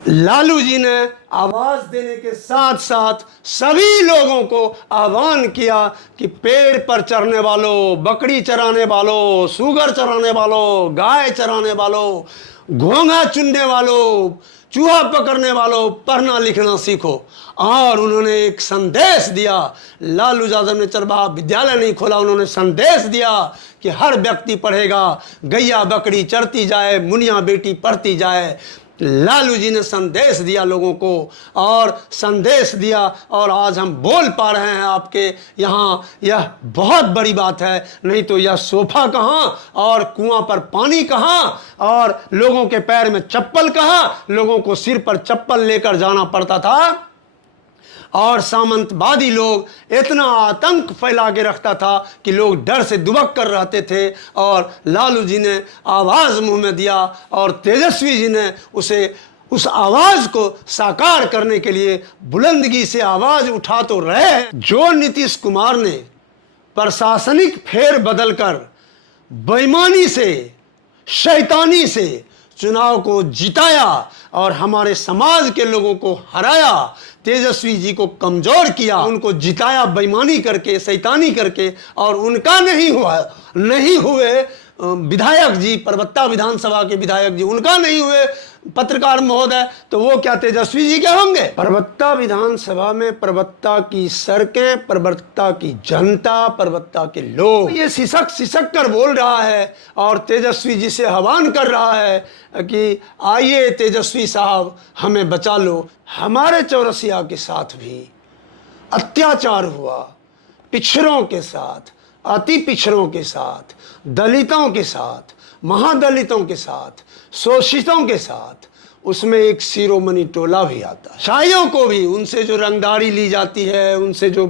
लालू जी ने आवाज देने के साथ साथ सभी लोगों को आह्वान किया कि पेड़ पर चढ़ने वालों, बकरी चराने वालों, सूगर चराने वालों, गाय चराने वालों, घोंघा चुनने वालों, चूहा पकड़ने वालों, पढ़ना लिखना सीखो। और उन्होंने एक संदेश दिया। लालू यादव ने चरवाहा विद्यालय नहीं खोला, उन्होंने संदेश दिया कि हर व्यक्ति पढ़ेगा, गैया बकरी चरती जाए, मुनिया बेटी पढ़ती जाए। लालू जी ने संदेश दिया लोगों को, और संदेश दिया, और आज हम बोल पा रहे हैं आपके यहाँ। यह बहुत बड़ी बात है, नहीं तो यह सोफा कहाँ और कुआं पर पानी कहाँ और लोगों के पैर में चप्पल कहाँ। लोगों को सिर पर चप्पल लेकर जाना पड़ता था, और सामंतवादी लोग इतना आतंक फैला के रखता था कि लोग डर से दुबक कर रहते थे। और लालू जी ने आवाज़ मुंह में दिया, और तेजस्वी जी ने उस आवाज़ को साकार करने के लिए बुलंदगी से आवाज़ उठा तो रहे हैं। जो नीतीश कुमार ने प्रशासनिक फेर बदल कर बेईमानी से, शैतानी से चुनाव को जिताया और हमारे समाज के लोगों को हराया, तेजस्वी जी को कमज़ोर किया, उनको जिताया बेईमानी करके, शैतानी करके, और उनका नहीं हुए विधायक जी, परबत्ता विधानसभा के विधायक जी, उनका नहीं हुए पत्रकार महोदय, तो वो क्या तेजस्वी जी के होंगे? परबत्ता विधानसभा में परबत्ता की सड़कें, परबत्ता की जनता, परबत्ता के लोग, ये सिसक कर बोल रहा है और तेजस्वी जी से आह्वान कर रहा है कि आइए तेजस्वी साहब हमें बचा लो। हमारे चौरसिया के साथ भी अत्याचार हुआ, पिछड़ों के साथ, अति पिछड़ों के साथ, दलितों के साथ, महादलितों के साथ, शोषितों के साथ। उसमें एक शिरोमणि टोला भी आता है। शाहियों को भी उनसे जो रंगदारी ली जाती है, उनसे जो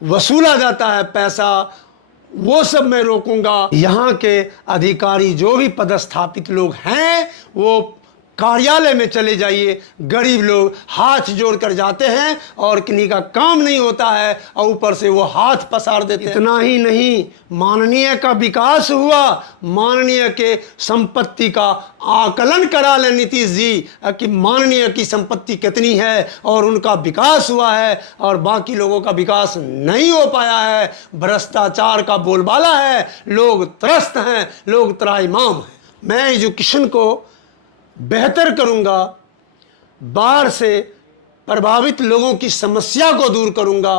वसूला जाता है पैसा, वो सब मैं रोकूंगा। यहाँ के अधिकारी जो भी पदस्थापित लोग हैं वो कार्यालय में चले जाइए। गरीब लोग हाथ जोड़कर जाते हैं और किन्हीं का काम नहीं होता है और ऊपर से वो हाथ पसार देते हैं। इतना ही नहीं, माननीय का विकास हुआ, माननीय के संपत्ति का आकलन करा ले नीतीश जी कि माननीय की संपत्ति कितनी है और उनका विकास हुआ है और बाकी लोगों का विकास नहीं हो पाया है। भ्रष्टाचार का बोलबाला है, लोग त्रस्त हैं, लोग त्राहिमाम हैं। मैं एजुकेशन को बेहतर करूंगा, बाढ़ से प्रभावित लोगों की समस्या को दूर करूंगा,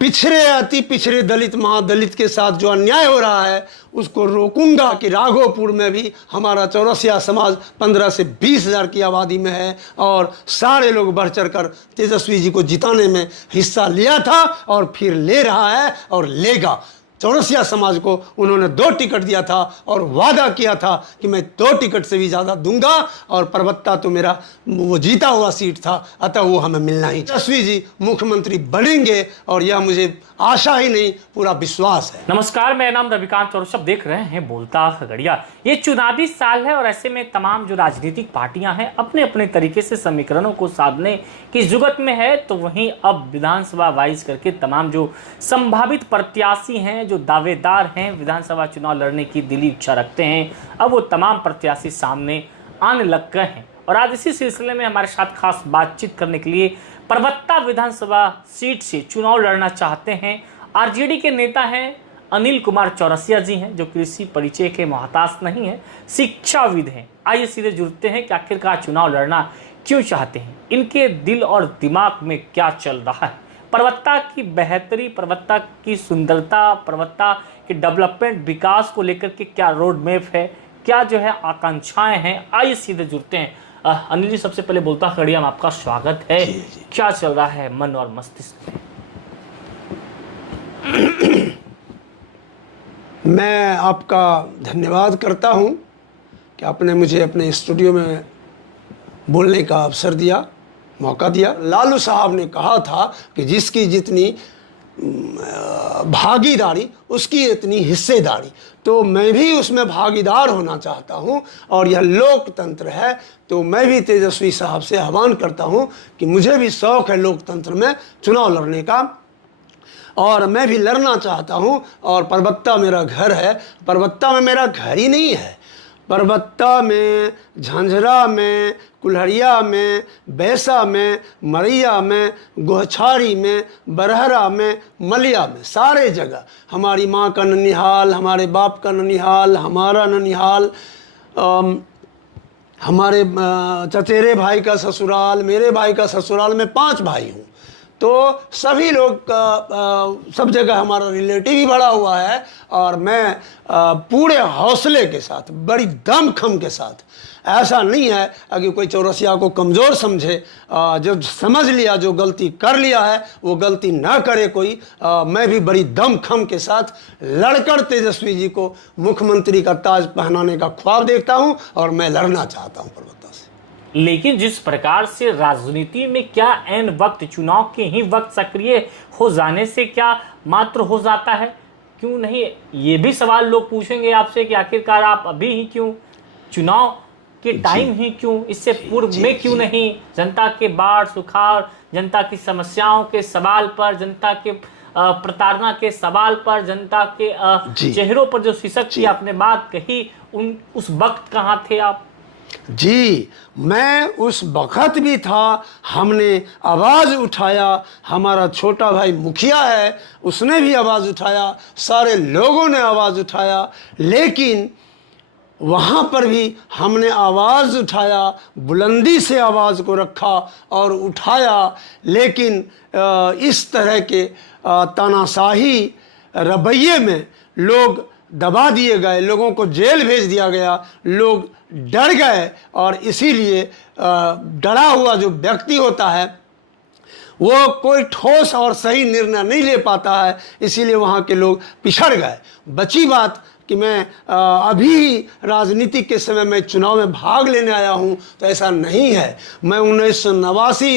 पिछड़े, अति पिछड़े दलित, महादलित के साथ जो अन्याय हो रहा है उसको रोकूंगा। कि राघोपुर में भी हमारा चौरसिया समाज 15 से 20 हज़ार की आबादी में है और सारे लोग बढ़ चढ़ कर तेजस्वी जी को जिताने में हिस्सा लिया था और फिर ले रहा है और लेगा। चौरसिया समाज को उन्होंने 2 टिकट दिया था और वादा किया था कि मैं 2 टिकट से भी ज़्यादा दूंगा, और परबत्ता तो मेरा वो जीता हुआ सीट था, अतः वो हमें मिलना ही। तेजस्वी जी मुख्यमंत्री बनेंगे और यह मुझे आशा ही नहीं, पूरा विश्वास है। नमस्कार, मेरा नाम रविकांत चौरसिया, देख रहे हैं बोलता खगड़िया। ये चुनावी साल है और ऐसे में तमाम जो राजनीतिक पार्टियां हैं अपने अपने तरीके से समीकरणों को साधने की जुगत में है। तो वहीं अब विधानसभा वाइज करके तमाम जो संभावित प्रत्याशी हैं, जो दावेदार हैं, विधानसभा चुनाव लड़ने की दिली इच्छा रखते हैं, अब वो तमाम प्रत्याशी सामने आने लग गए हैं। और आज इसी सिलसिले में हमारे साथ खास बातचीत करने के लिए परबत्ता विधानसभा सीट से चुनाव लड़ना चाहते हैं आरजेडी के नेता हैं अनिल कुमार चौरसिया जी हैं, जो कृषि परिचय के मोहताज नहीं है, शिक्षाविद हैं। आइए सीधे जुड़ते हैं कि आखिरकार चुनाव लड़ना क्यों चाहते हैं, इनके दिल और दिमाग में क्या चल रहा है, परबत्ता की बेहतरी, परबत्ता की सुंदरता, परबत्ता के डेवलपमेंट, विकास को लेकर के क्या रोड मैप है, क्या जो है आकांक्षाएं हैं। आइए सीधे जुड़ते हैं। अनिल जी, सबसे पहले बोलता खगड़िया में आपका स्वागत है। क्या चल रहा है मन और मस्तिष्क में? मैं आपका धन्यवाद करता हूं कि आपने मुझे अपने स्टूडियो में बोलने का अवसर दिया, मौका दिया। लालू साहब ने कहा था कि जिसकी जितनी भागीदारी उसकी इतनी हिस्सेदारी, तो मैं भी उसमें भागीदार होना चाहता हूं और यह लोकतंत्र है। तो मैं भी तेजस्वी साहब से आह्वान करता हूं कि मुझे भी शौक़ है लोकतंत्र में चुनाव लड़ने का और मैं भी लड़ना चाहता हूं। और परबत्ता मेरा घर है, परबत्ता में मेरा घर ही नहीं है, परबत्ता में, झंझरा में, कुल्हड़िया में, बैसा में, मरैया में, गोहछारी में, बरहरा में, मलिया में, सारे जगह हमारी माँ का ननिहाल, हमारे बाप का ननिहाल, हमारा ननिहाल, हमारे चचेरे भाई का ससुराल, मेरे भाई का ससुराल, मैं 5 भाई हूँ। तो सभी लोग का सब जगह हमारा रिलेटिव ही बड़ा हुआ है। और मैं पूरे हौसले के साथ, बड़ी दमखम के साथ, ऐसा नहीं है कि कोई चौरसिया को कमज़ोर समझे, जो समझ लिया, जो गलती कर लिया है वो गलती ना करे कोई। मैं भी बड़ी दमखम के साथ लड़कर तेजस्वी जी को मुख्यमंत्री का ताज पहनाने का ख्वाब देखता हूं और मैं लड़ना चाहता हूं परबत्ता से। लेकिन जिस प्रकार से राजनीति में क्या एन वक्त, चुनाव के ही वक्त सक्रिय हो जाने से क्या मात्र हो जाता है? क्यों नहीं, ये भी सवाल लोग पूछेंगे आपसे कि आखिरकार आप अभी ही क्यों, चुनाव के टाइम ही क्यों, इससे पूर्व में क्यों नहीं? जनता के बाढ़ सुखाड़, जनता की समस्याओं के सवाल पर, जनता के प्रताड़ना के सवाल पर, जनता के चेहरों पर जो सिसक की आपने बात कही, उस वक्त कहाँ थे आप? जी, मैं उस वक्त भी था। हमने आवाज़ उठाया, हमारा छोटा भाई मुखिया है उसने भी आवाज़ उठाया, सारे लोगों ने आवाज़ उठाया, लेकिन वहाँ पर भी हमने आवाज़ उठाया, बुलंदी से आवाज़ को रखा और उठाया। लेकिन इस तरह के तानाशाही रवैये में लोग दबा दिए गए, लोगों को जेल भेज दिया गया, लोग डर गए। और इसीलिए डरा हुआ जो व्यक्ति होता है वो कोई ठोस और सही निर्णय नहीं ले पाता है, इसीलिए वहाँ के लोग पिछड़ गए। बची बात कि मैं अभी राजनीति के समय में चुनाव में भाग लेने आया हूँ, तो ऐसा नहीं है। मैं 1989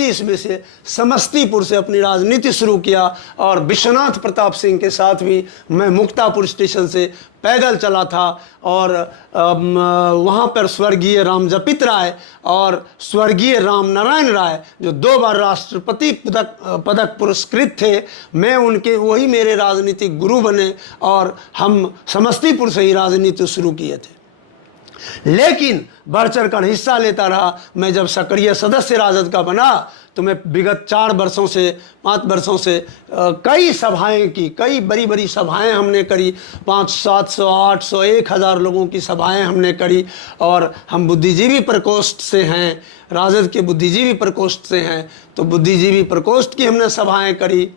ईस्वी से समस्तीपुर से अपनी राजनीति शुरू किया और विश्वनाथ प्रताप सिंह के साथ भी मैं मुक्तापुर स्टेशन से पैदल चला था। और वहाँ पर स्वर्गीय रामजपित राय और स्वर्गीय राम नारायण राय जो 2 बार राष्ट्रपति पदक पुरस्कृत थे, मैं उनके, वही मेरे राजनीतिक गुरु बने और हम समस्तीपुर से ही राजनीति शुरू किए थे। लेकिन बढ़ चढ़ कर हिस्सा लेता रहा। मैं जब सक्रिय सदस्य राजद का बना तो मैं विगत 4 वर्षों से, 5 वर्षों से कई सभाएं की, कई बड़ी बड़ी सभाएं हमने करी, 500, 700, 800, 1000 लोगों की सभाएं हमने करी। और हम बुद्धिजीवी प्रकोष्ठ से हैं, राजद के बुद्धिजीवी प्रकोष्ठ से हैं, तो बुद्धिजीवी प्रकोष्ठ की हमने सभाएं करी,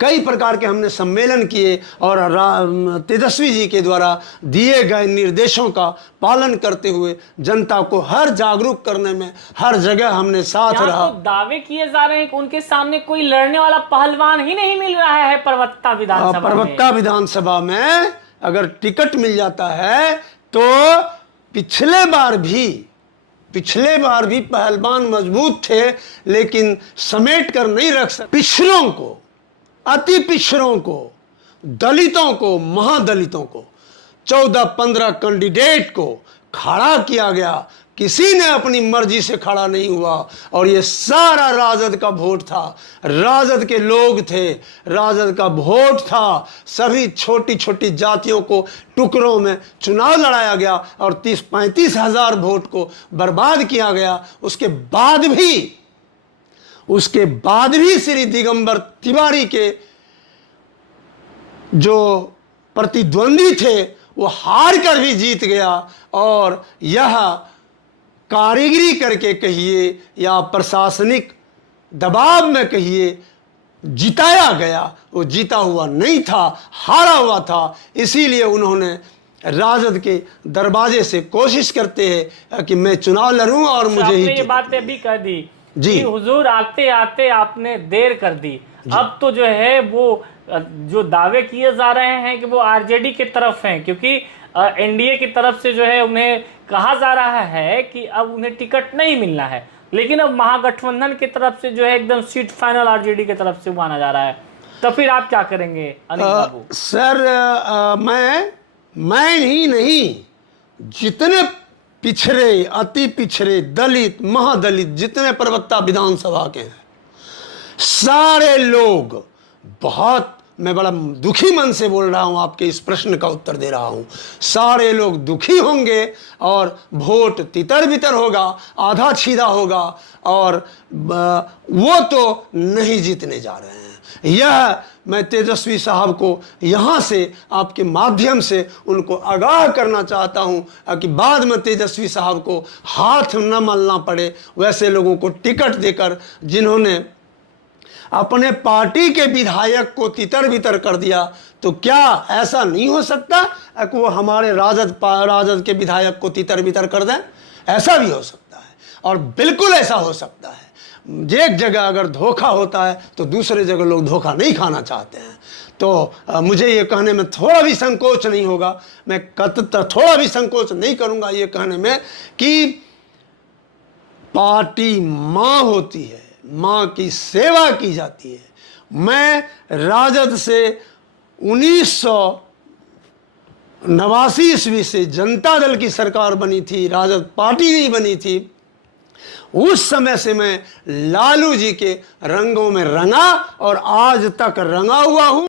कई प्रकार के हमने सम्मेलन किए और तेजस्वी जी के द्वारा दिए गए निर्देशों का पालन करते हुए जनता को हर जागरूक करने में हर जगह हमने साथ रहा। तो दावे किए जा रहे हैं कि उनके सामने कोई लड़ने वाला पहलवान ही नहीं मिल रहा है परबत्ता विधानसभा में। अगर टिकट मिल जाता है तो पिछले बार भी पहलवान मजबूत थे, लेकिन समेट कर नहीं रख सकते। पिछड़ों को, अति पिछड़ों को, दलितों को, महादलितों को 14-15 कैंडिडेट को खड़ा किया गया। किसी ने अपनी मर्जी से खड़ा नहीं हुआ और ये सारा राजद का वोट था, राजद के लोग थे, राजद का वोट था। सभी छोटी छोटी जातियों को टुकड़ों में चुनाव लड़ाया गया और 30-35 हज़ार वोट को बर्बाद किया गया। उसके बाद भी श्री दिगंबर तिवारी के जो प्रतिद्वंदी थे वो हार कर भी जीत गया। और यह कारीगरी करके कहिए या प्रशासनिक दबाव में कहिए जिताया गया, वो जीता हुआ नहीं था, हारा हुआ था। इसीलिए उन्होंने राजद के दरवाजे से कोशिश करते हैं कि मैं चुनाव लड़ूं और मुझे ही। ये बात अभी कह दी जी, हुजूर आते आते आपने देर कर दी। अब तो जो है वो जो दावे किए जा रहे हैं कि वो आरजेडी की तरफ हैं, क्योंकि एनडीए की तरफ से जो है उन्हें कहा जा रहा है कि अब उन्हें टिकट नहीं मिलना है, लेकिन अब महागठबंधन की तरफ से जो है एकदम सीट फाइनल आरजेडी की तरफ से माना जा रहा है। तो फिर आप क्या करेंगे अनिल बाबू? सर मैं ही नहीं, जितने पिछड़े, अति पिछड़े, दलित, महादलित जितने परबत्ता विधानसभा के हैं, सारे लोग बहुत मैं बड़ा दुखी मन से बोल रहा हूँ, आपके इस प्रश्न का उत्तर दे रहा हूँ। सारे लोग दुखी होंगे और वोट तितर बितर होगा, आधा छीदा होगा और वो तो नहीं जीतने जा रहे हैं। यह मैं तेजस्वी साहब को यहाँ से आपके माध्यम से उनको आगाह करना चाहता हूँ कि बाद में तेजस्वी साहब को हाथ न मलना पड़े वैसे लोगों को टिकट देकर जिन्होंने अपने पार्टी के विधायक को तितर बितर कर दिया। तो क्या ऐसा नहीं हो सकता कि वो हमारे राजद के विधायक को तितर बितर कर दें? ऐसा भी हो सकता है और बिल्कुल ऐसा हो सकता है। एक जगह अगर धोखा होता है तो दूसरे जगह लोग धोखा नहीं खाना चाहते हैं। तो मुझे ये कहने में थोड़ा भी संकोच नहीं होगा, मैं थोड़ा भी संकोच नहीं करूंगा ये कहने में कि पार्टी माँ होती है, माँ की सेवा की जाती है। मैं राजद से 1989 ईस्वी से जनता दल की सरकार बनी थी, राजद पार्टी नहीं बनी थी। उस समय से मैं लालू जी के रंगों में रंगा और आज तक रंगा हुआ हूं।